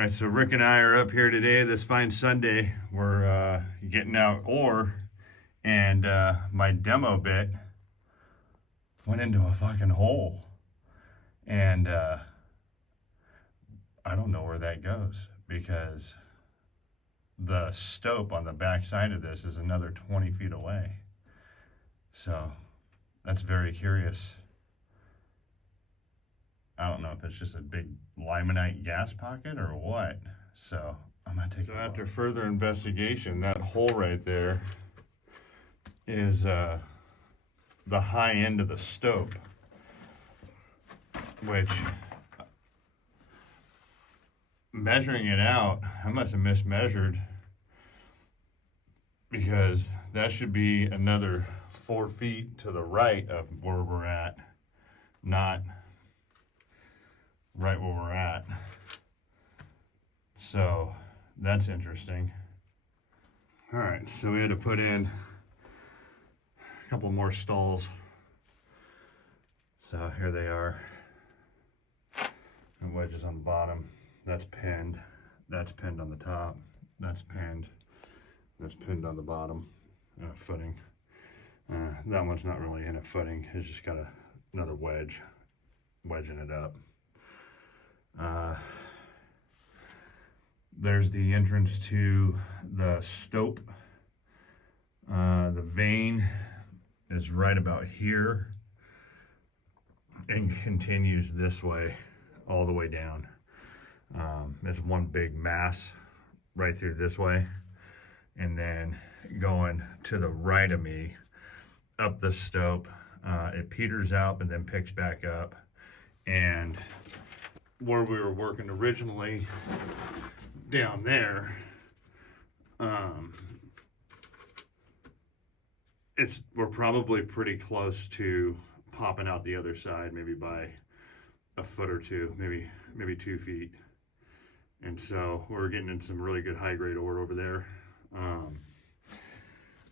right, so Rick and I are up here today, this fine Sunday. We're getting out ore, and my demo bit went into a fucking hole. And I don't know where that goes because the stope on the back side of this is another 20 feet away. So that's very curious. I don't know if it's just a big limonite gas pocket or what. So I'm gonna take. So after further investigation, that hole right there is the high end of the stope, which, measuring it out, I must have mismeasured because that should be another 4 feet to the right of where we're at, not right where we're at. So that's interesting. All right, so we had to put in a couple more stalls. So here they are. And wedges on the bottom. That's pinned. That's pinned on the top. That's pinned. That's pinned on the bottom. Footing. That one's not really in a footing. It's just got another wedge, wedging it up. There's the entrance to the stope. The vein is right about here and continues this way all the way down. It's one big mass right through this way, and then going to the right of me up the stope, it peters out and then picks back up. And where we were working originally down there, we're probably pretty close to popping out the other side, maybe by a foot or two, maybe 2 feet. And so we're getting in some really good high grade ore over there.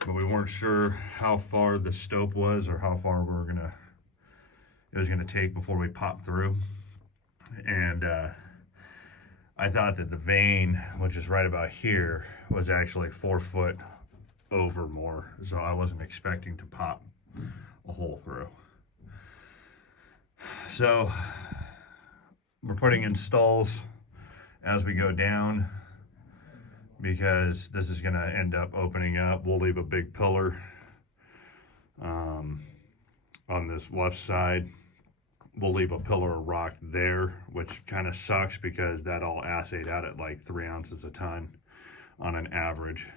But we weren't sure how far the stope was or how far it was gonna take before we popped through. And I thought that the vein, which is right about here, was actually 4 foot over more. So I wasn't expecting to pop a hole through. So we're putting in stalls as we go down because this is going to end up opening up. We'll leave a big pillar on this left side. We'll leave a pillar of rock there, which kind of sucks because that all assayed out at like 3 ounces a ton on an average.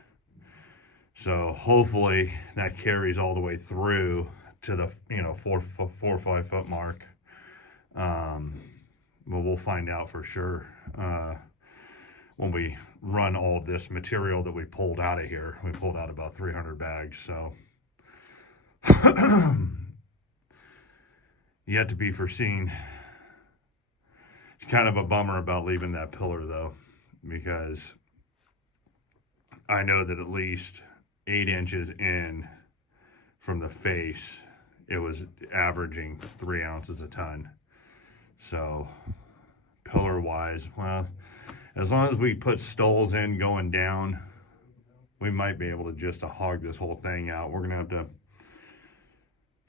So hopefully that carries all the way through to the 4 or 5 foot mark. But we'll find out for sure when we run all of this material that we pulled out of here. We pulled out about 300 bags, so yet to be foreseen. It's kind of a bummer about leaving that pillar though, because I know that at least 8 inches in from the face, it was averaging 3 ounces a ton. So pillar wise, well, as long as we put stoles in going down, we might be able to just hog this whole thing out. We're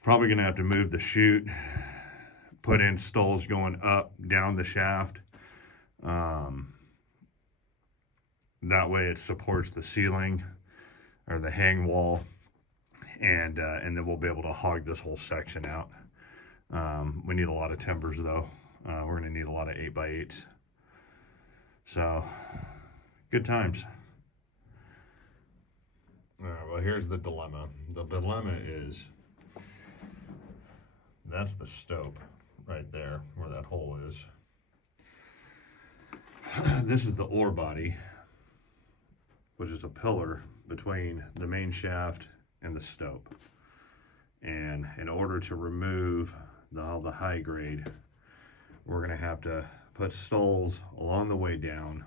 probably gonna have to move the chute, put in stoles going up down the shaft. That way it supports the ceiling or the hang wall, and then we'll be able to hog this whole section out. We need a lot of timbers though. We're gonna need a lot of 8x8s. So, good times. All right, well, here's the dilemma. The dilemma is, that's the stope right there where that hole is. This is the ore body, which is a pillar between the main shaft and the stope. And in order to remove all the high grade, we're gonna have to put stoles along the way down,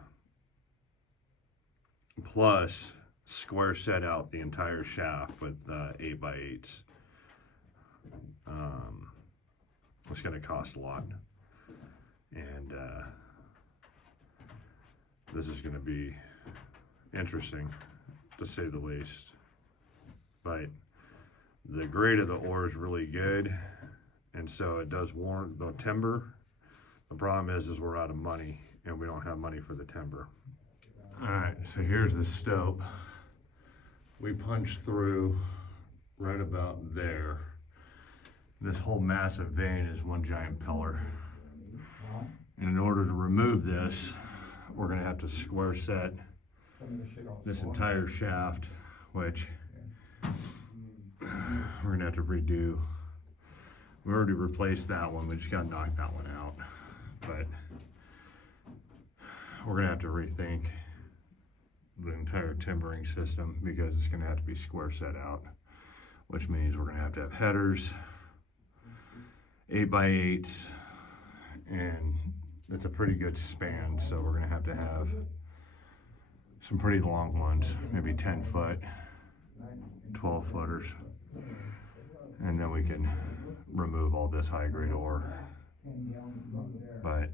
plus square set out the entire shaft with 8x8s. It's going to cost a lot, and this is going to be interesting, to say the least. But the grade of the ore is really good, and so it does warrant the timber. The problem is we're out of money, and we don't have money for the timber. All right, so here's the stope. We punch through right about there. This whole massive vein is one giant pillar. And in order to remove this, we're going to have to square set this entire shaft, which we're going to have to redo. We already replaced that one, we just got to knock that one out. But we're going to have to rethink the entire timbering system, because it's going to have to be square set out, which means we're going to have headers, 8x8s, and it's a pretty good span, so we're going to have some pretty long ones, maybe 10 foot, 12 footers, and then we can remove all this high grade ore. But